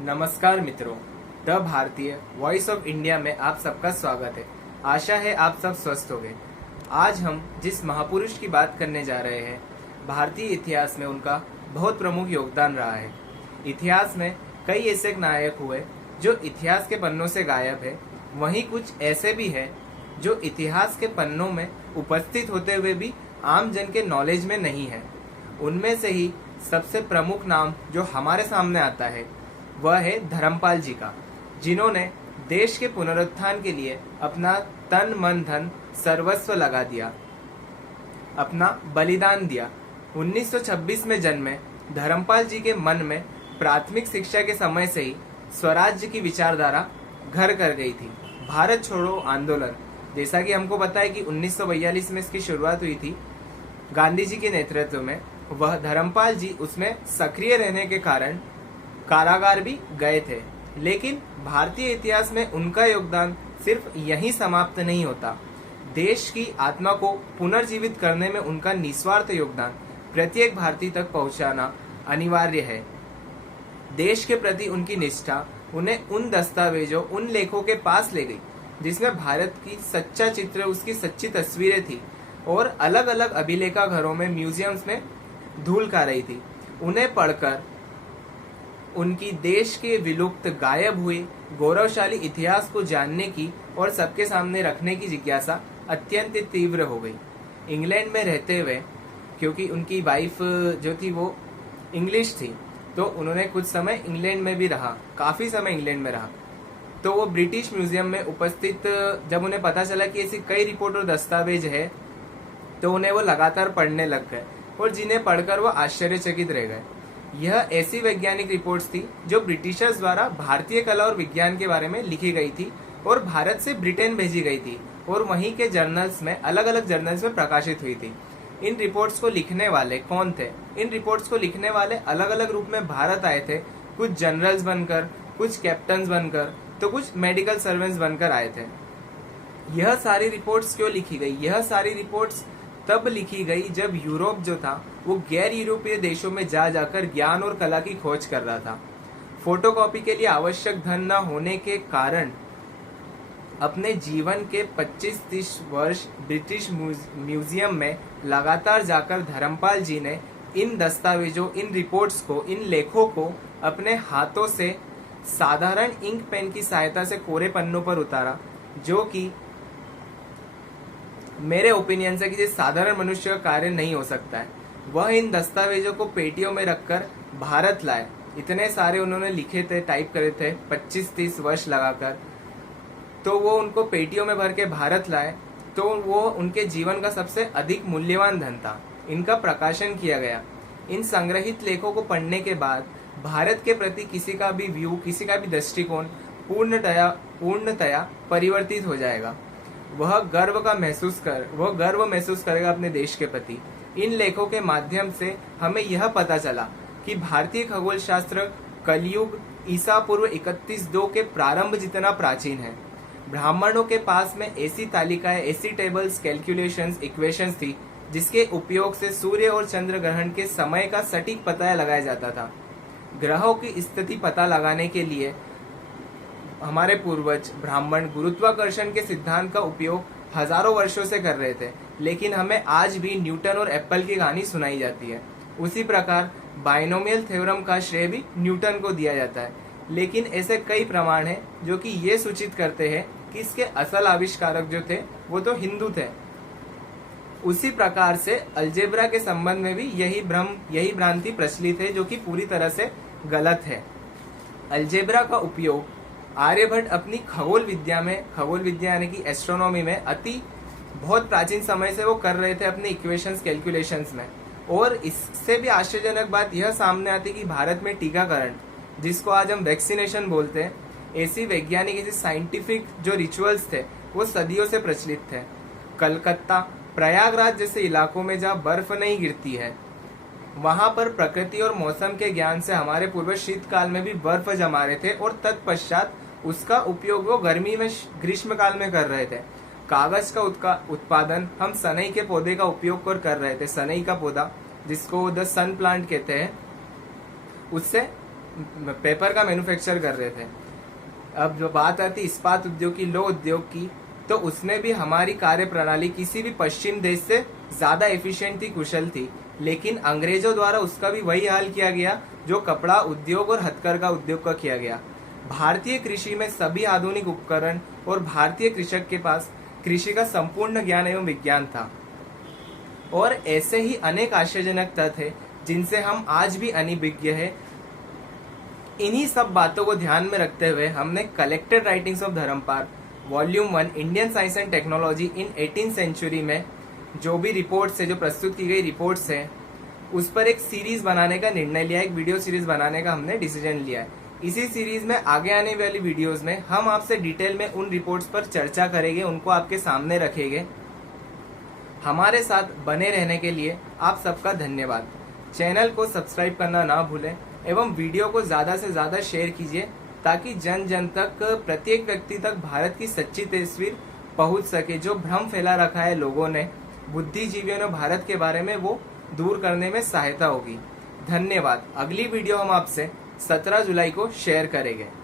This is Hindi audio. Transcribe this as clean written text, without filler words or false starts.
नमस्कार मित्रों, द भारतीय वॉइस ऑफ इंडिया में आप सबका स्वागत है। आशा है आप सब स्वस्थ होंगे। आज हम जिस महापुरुष की बात करने जा रहे हैं, भारतीय इतिहास में उनका बहुत प्रमुख योगदान रहा है। इतिहास में कई ऐसे नायक हुए जो इतिहास के पन्नों से गायब है, वहीं कुछ ऐसे भी हैं जो इतिहास के पन्नों में उपस्थित होते हुए भी आम जन के नॉलेज में नहीं है। उनमें से ही सबसे प्रमुख नाम जो हमारे सामने आता है वह है धर्मपाल जी का, जिन्होंने देश के पुनरुत्थान के लिए अपना तन मन धन सर्वस्व लगा दिया, अपना बलिदान दिया। 1926 में जन्मे धर्मपाल जी के मन में प्राथमिक शिक्षा के समय से ही स्वराज्य की विचारधारा घर कर गई थी। भारत छोड़ो आंदोलन, जैसा कि हमको पता है कि 1942 में इसकी शुरुआत हुई थी गांधी जी के नेतृत्व में। वह धर्मपाल जी उसमें सक्रिय रहने के कारण कारागार भी गए थे, लेकिन भारतीय इतिहास में उनका योगदान सिर्फ यहीं समाप्त नहीं होता। देश की आत्मा को पुनर्जीवित करने में उनका निस्वार्थ योगदान प्रत्येक भारतीय तक पहुंचाना अनिवार्य है। देश के प्रति उनकी निष्ठा उन्हें उन दस्तावेजों, उन लेखों के पास ले गई जिसमें भारत की सच्चा चित्र, उसकी सच्ची तस्वीरें थी और अलग अलग अभिलेखा घरों में, म्यूजियम्स में धूल खा रही थी। उन्हें पढ़कर उनकी देश के विलुप्त, गायब हुए गौरवशाली इतिहास को जानने की और सबके सामने रखने की जिज्ञासा अत्यंत तीव्र हो गई। इंग्लैंड में रहते हुए, क्योंकि उनकी वाइफ जो थी वो इंग्लिश थी, तो उन्होंने कुछ समय इंग्लैंड में भी रहा, काफी समय इंग्लैंड में रहा। तो वो ब्रिटिश म्यूजियम में उपस्थित, जब उन्हें पता चला कि ऐसी कई रिपोर्ट और दस्तावेज है, तो उन्हें वो लगातार पढ़ने लग गए और जिन्हें पढ़कर वो आश्चर्यचकित रह गए। यह ऐसी वैज्ञानिक रिपोर्ट्स थी जो ब्रिटिशर्स द्वारा भारतीय कला और विज्ञान के बारे में लिखी गई थी और भारत से ब्रिटेन भेजी गई थी और वहीं के जर्नल्स में, अलग अलग जर्नल्स में प्रकाशित हुई थी। इन रिपोर्ट्स को लिखने वाले कौन थे? इन रिपोर्ट्स को लिखने वाले अलग अलग रूप में भारत आए थे, कुछ जनरल्स बनकर, कुछ कैप्टन्स बनकर, तो कुछ मेडिकल सर्वेंट्स बनकर आए थे। यह सारी रिपोर्ट्स क्यों लिखी गई? यह सारी रिपोर्ट्स तब लिखी गई जब यूरोप जो था वो गैर यूरोपीय देशों में जा जाकर ज्ञान और कला की खोज कर रहा था। फोटोकॉपी के लिए आवश्यक धन न होने के कारण अपने जीवन के 25-30 वर्ष ब्रिटिश म्यूजियम में लगातार जाकर धर्मपाल जी ने इन दस्तावेजों, इन रिपोर्ट्स को, इन लेखों को अपने हाथों से साधारण इंक पेन की सहायता से कोरे पन्नों पर उतारा, जो कि मेरे ओपिनियन से कि साधारण मनुष्य का कार्य नहीं हो सकता है। वह इन दस्तावेजों को पेटियों में रखकर भारत लाए। इतने सारे उन्होंने लिखे थे, टाइप करे थे 25-30 वर्ष लगाकर, तो वो उनको पेटियों में भर के भारत लाए। तो वो उनके जीवन का सबसे अधिक मूल्यवान धन था। इनका प्रकाशन किया गया। इन संग्रहित लेखों को पढ़ने के बाद भारत के प्रति किसी का भी व्यू, किसी का भी दृष्टिकोण पूर्णतया परिवर्तित हो जाएगा। वह गर्व महसूस करेगा अपने देश के प्रति। इन लेखों के माध्यम से हमें यह पता चला कि भारतीय खगोल शास्त्र कलयुग ईसा पूर्व 31-2 के प्रारंभ जितना प्राचीन है। ब्राह्मणों के पास में ऐसी तालिकाएं, ऐसी टेबल्स, कैलकुलेशंस, इक्वेशंस थी जिसके उपयोग से सूर्य और चंद्र ग्रहण के समय का सटीक पता लगाया जाता था। ग्रहों की स्थिति पता लगाने के लिए हमारे पूर्वज ब्राह्मण गुरुत्वाकर्षण के सिद्धांत का उपयोग हजारों वर्षों से कर रहे थे, लेकिन हमें आज भी न्यूटन और एप्पल की कहानी सुनाई जाती है। उसी प्रकार बाइनोमियल थ्योरम का श्रेय भी न्यूटन को दिया जाता है, लेकिन ऐसे कई प्रमाण हैं जो कि ये सूचित करते हैं कि इसके असल आविष्कारक जो थे वो तो हिंदू थे। उसी प्रकार से अलजेब्रा के संबंध में भी यही भ्रांति प्रचलित है, जो कि पूरी तरह से गलत है। अलजेब्रा का उपयोग आर्यभट्ट अपनी खगोल विद्या यानी कि एस्ट्रोनॉमी में बहुत प्राचीन समय से वो कर रहे थे अपने इक्वेशंस, कैलकुलेशंस में। और इससे भी आश्चर्यजनक बात यह सामने आती कि भारत में टीकाकरण, जिसको आज हम वैक्सीनेशन बोलते हैं, ऐसी वैज्ञानिक, ऐसी साइंटिफिक जो रिचुअल्स थे वो सदियों से प्रचलित थे। कलकत्ता, प्रयागराज जैसे इलाकों में जहाँ बर्फ नहीं गिरती है, वहां पर प्रकृति और मौसम के ज्ञान से हमारे पूर्वज शीतकाल में भी बर्फ जमा रहे थे और तत्पश्चात उसका उपयोग वो गर्मी में, ग्रीष्म काल में कर रहे थे। कागज का उत्पादन हम सनई के पौधे का उपयोग कर रहे थे। सनई का पौधा, जिसको द सन प्लांट कहते हैं, उससे पेपर का मैन्युफैक्चर कर रहे थे। अब जो बात आती इस्पात उद्योग की, लौह उद्योग की, तो उसमें भी हमारी कार्य प्रणाली किसी भी पश्चिम देश से ज्यादा एफिशिएंट थी, कुशल थी। लेकिन अंग्रेजों द्वारा उसका भी वही हाल किया गया जो कपड़ा उद्योग और हथकरघा उद्योग का किया गया। भारतीय कृषि में सभी आधुनिक उपकरण और भारतीय कृषक के पास कृषि का संपूर्ण ज्ञान एवं विज्ञान था। और ऐसे ही अनेक आश्चर्यजनक तथ्य हैं जिनसे हम आज भी अनभिज्ञ हैं। इन्हीं सब बातों को ध्यान में रखते हुए हमने collected writings of Dharampal volume 1 Indian science and technology in 18th century में जो भी रिपोर्ट्स है, जो प्रस्तुत की गई रिपोर्ट्स है, उस पर एक सीरीज बनाने का निर्णय लिया, एक वीडियो सीरीज बनाने का हमने डिसीजन लिया है। इसी सीरीज में आगे आने वाली वीडियोस में हम आपसे डिटेल में उन रिपोर्ट्स पर चर्चा करेंगे, उनको आपके सामने रखेंगे। हमारे साथ बने रहने के लिए आप सबका धन्यवाद। चैनल को सब्सक्राइब करना ना भूलें एवं वीडियो को ज्यादा से ज्यादा शेयर कीजिए ताकि जन जन तक, प्रत्येक व्यक्ति तक भारत की सच्ची तस्वीर पहुंच सके। जो भ्रम फैला रखा है लोगों ने, बुद्धिजीवियों ने भारत के बारे में, वो दूर करने में सहायता होगी। धन्यवाद। अगली वीडियो हम आपसे 17 जुलाई को शेयर करेंगे।